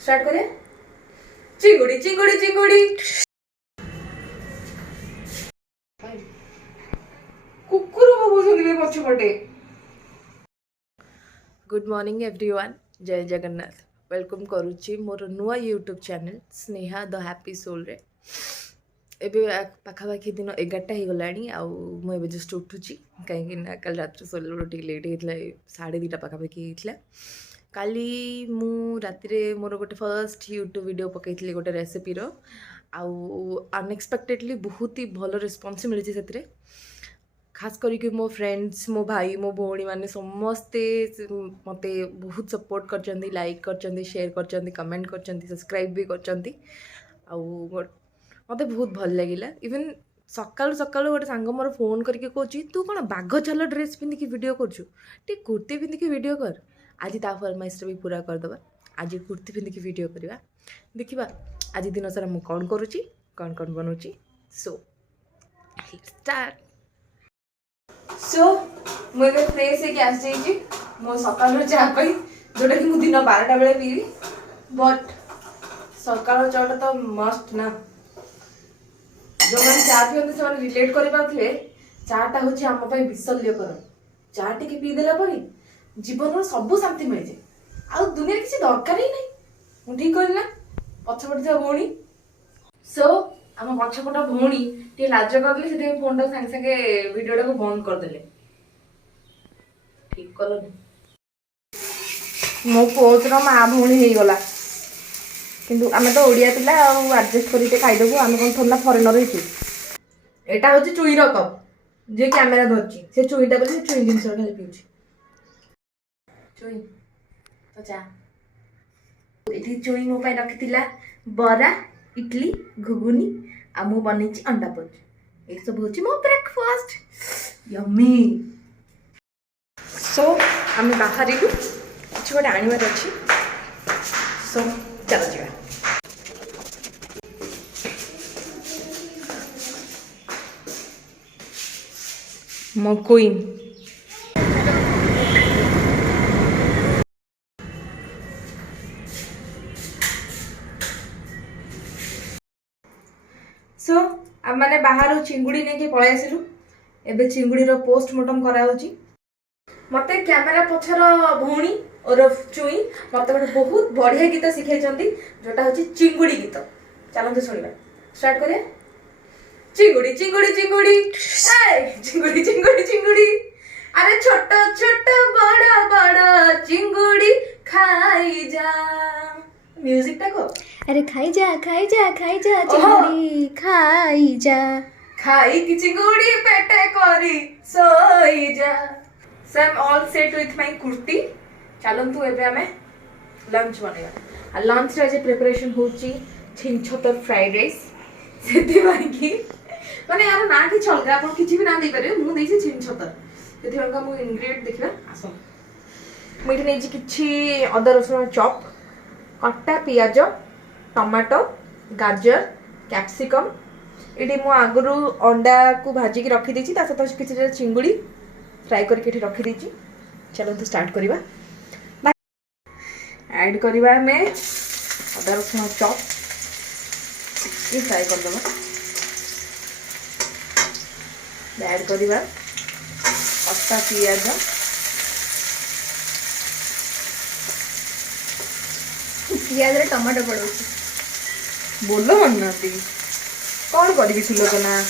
Start करें। चिंगुड़ी चिंगुड़ी चिंगुड़ी कुकुर बोलुछन्ती पछपटे। गुड मॉर्निंग एवरीवन, जय जगन्नाथ। वेलकम करुच्ची मोर नुआ YouTube channel Sneha the happy soul रे। एबे पाखापाखि दिन 11टा हो गलानी आउ जस्ट उठुची कहीं कल रात सोल लेट होता 2:30 पाखापाखि होता। काली मु रातिरे मोर गोटे फर्स्ट यूट्यूब वीडियो पकई गोटे रेसिपी रो आउ अनएक्सपेक्टेडली बहुत ही भल रिस्पॉन्स मिली से। खास करके मो फ्रेंड्स मो भाई मो भौणी मैंने समस्ते मत बहुत सपोर्ट कर लाइक कर शेयर कर कमेंट कर सब्सक्राइब भी कर मत बहुत भल लगे। इवन सकालू सकालू गोटे सांग मोर फोन करके कहूँ तू कौन बाघ छाल ड्रेस पिंधिकी वीडियो कर कुर्ती पिंधिकी वीडियो कर। आज ता फरमाइश भी पूरा करदे। आज कुर्ती पिंधिकी वीडियो करवा देखा आज दिन सारा मुझे कौन करुच्ची कौन कौन बनाऊँगी। So start. सो मुझे फ्रेश होकर आस जाइए मो सकाल चाह जोटा कि दिन 12टा बेले पीबी बट सकाल चाटा तो मस्ट ना। जो मैंने चाह पीते से रिलेट कर चाटा हूँ आम विशल्यकर। चाह टी पीदेला जीवन सब शांति मिल जाए आ दुनिया किसी दरकार ही नहीं। ठीक कहली ना पछपटे था भौणी। सो आम पछपट भौणी टे लाज करदे से फोन टाक सागे सागे वीडियो को बंद करदे। ठीक कल मो पोचर माँ भौणी हो गला किंतु आम तो ओडिया पिला आडजस्ट करके खाईदेबू। आम कौन थोड़ा फरेनर यहाँ हूँ चुईर कप जे कैमेरा धरची से चुईटा बोली चुई जिन खाली पीछे चुई तो चा ये चुई मो रखी बरा इडली घुगुनी आ मु बनी अंडा पोच ये सब हूँ मो ब्रेकफास्ट यम्मी। सो आम बाहर कुछ गोटे आनबार अच्छी। सो चल जा मो क्वीन। सो आम मैंने बाहर चिंगुड़ी नहीं पलि आसलु। एबे चिंगुड़ी रो पोस्टमार्टम कराउची। मते कैमेरा पछर भौणी और चुई मत गोटे बहुत बढ़िया गीत शिखाई जोटा हूँ चिंगुड़ी गीत। चलते शुणा स्टार्ट करिए। चिंगुड़ी चिंगुड़ी चिंगुड़ी चिंगुड़ी चिंगुड़ी चिंगुड़ी अरे छोट छोट बड़ बड़ चिंगुड़ी खाई जा। म्यूजिक टाको अरे खाई जा चिंगुड़ी खाई जा खाई की चिंगुड़ी पेटे करी सोई जा। So I am all set with my kurti. चलतु एबे हमें लंच बनेगा। लंच रे जे प्रिपरेशन होची छिंछतर फ्राइड राइस सेति बाकी माने यार ना कि छलगा अपन किछि भी ना दे पारे मु देछि छिंछतर सेति बाका मु इंग्रेडिएंट देखिबा आसो मुझे नहीं किछि अदर रसुन चॉप कट्टा पियाज टमाटो गाजर कैप्सिकम ये मु आगु अंडा को भाजिकी रखी देछि ता सहित किछि चिंगुड़ी फ्राई करके रखी देछि। चलो तो स्टार्ट करिबा। ऐड करिबा में अदर रसुन चॉप ये फ्राई कर दबा। ऐड करिबा कट्टा पियाज पियाज रे टमाटो पड़ोची बोलो मन कौन करी सुलोचना।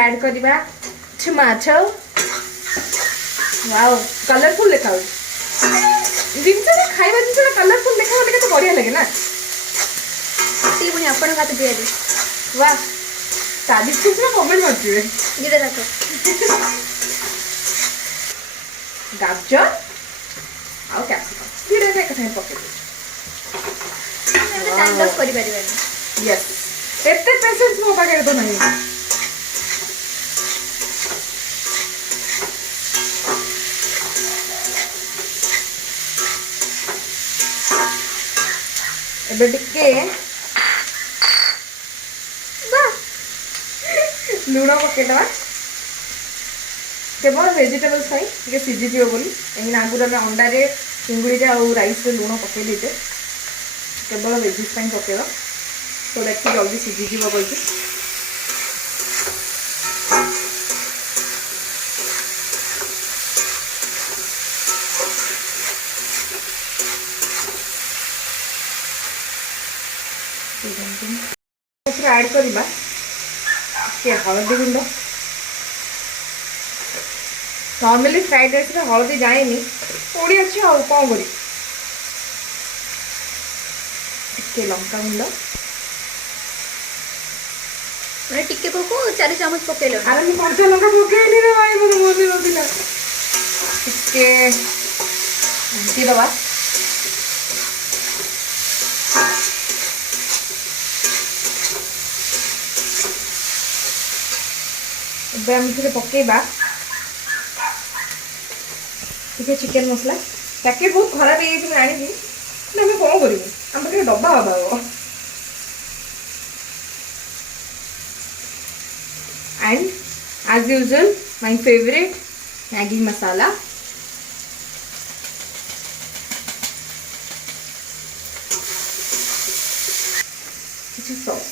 ऐड करिबा माछ वाओ कलरफुल देखा जिन खाଇବା जिन कलरफुल देखा तो बढ़िया लगे ना। पुणी आपण हाथ पियाज वाह तारीफ से कमेंट करते ये देखो गाजर आउ कैप्सिकम ये एक साथ पके स्टैंड अप करि परिबानी। यस एते पेशेंस मो पाके तो नहीं। एबे टिके लुण पकईदे केवल वेजिटेबल्स टे सीझीज बोली कहीं आगुरी आम अंडारे चिंगुड़ी आउ राइस लुण पकई देते केवल वेजिज पकईद तो देखिए जल्दी सीझीज बोल ऐड करवा हलदी गुंड नॉर्मली फ्राइड राइस में हलदी जाएनी थोड़ी अच्छी आ कौन कर लंका गुंड मैंने टिक्के को 4 चामच पकेल अरे मैं कंचा लंका पकेली रे भाई मोर मन नथिला टिके घंटी दबा पकेबा टे चिकेन मसला पैकेट बहुत खराब है जानी आम कौन करूँ आम पाखे डब्बा हवा and as usual my favorite Maggi masala sauce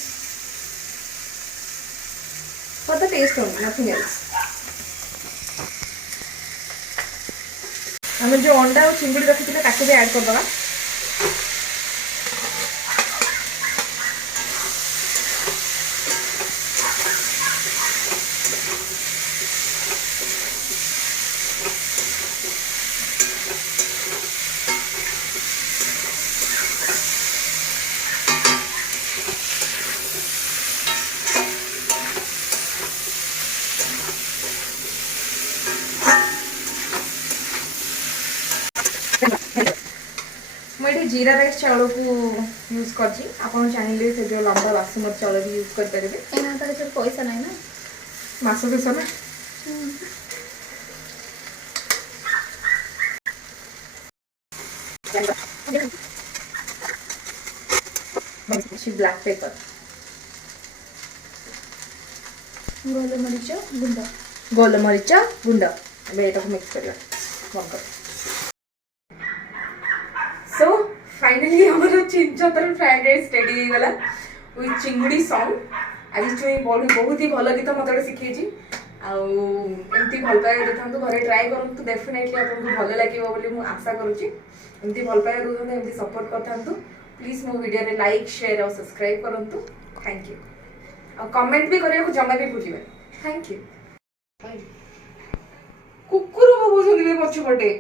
for the taste only, nothing else. आम जो अंडा और चिंगुड़ी रखी थे ताकि भी ऐड कर दवा मुझे जीरा राइस चावल को यूज कर चाहिए से जो लंबा बासमती चावल भी यूज कर पारे पैसा ना ना मास देश ना ब्लैक पेपर गोलमरीच गुंड ये मिक्स कर सो फाइनली हमारा चिंचतर फ्राइड राइस रेडी हो गला विथ चिंगुड़ी सॉन्ग आज चुई बहुत ही भल गीत मत शिखी आमती भल पाए देखा घरे ट्राए करूँ डेफिनेटली आपको भल लगे बोली आशा करुँची एमती भल पाए रुहतु एमती सपोर्ट करता प्लीज मो वीडियो लाइक शेयर और सब्सक्राइब करूँ थैंक यू और कमेंट भी करने को जमा भी भूलिए थैंक यू कुकुर बोलते पछपटे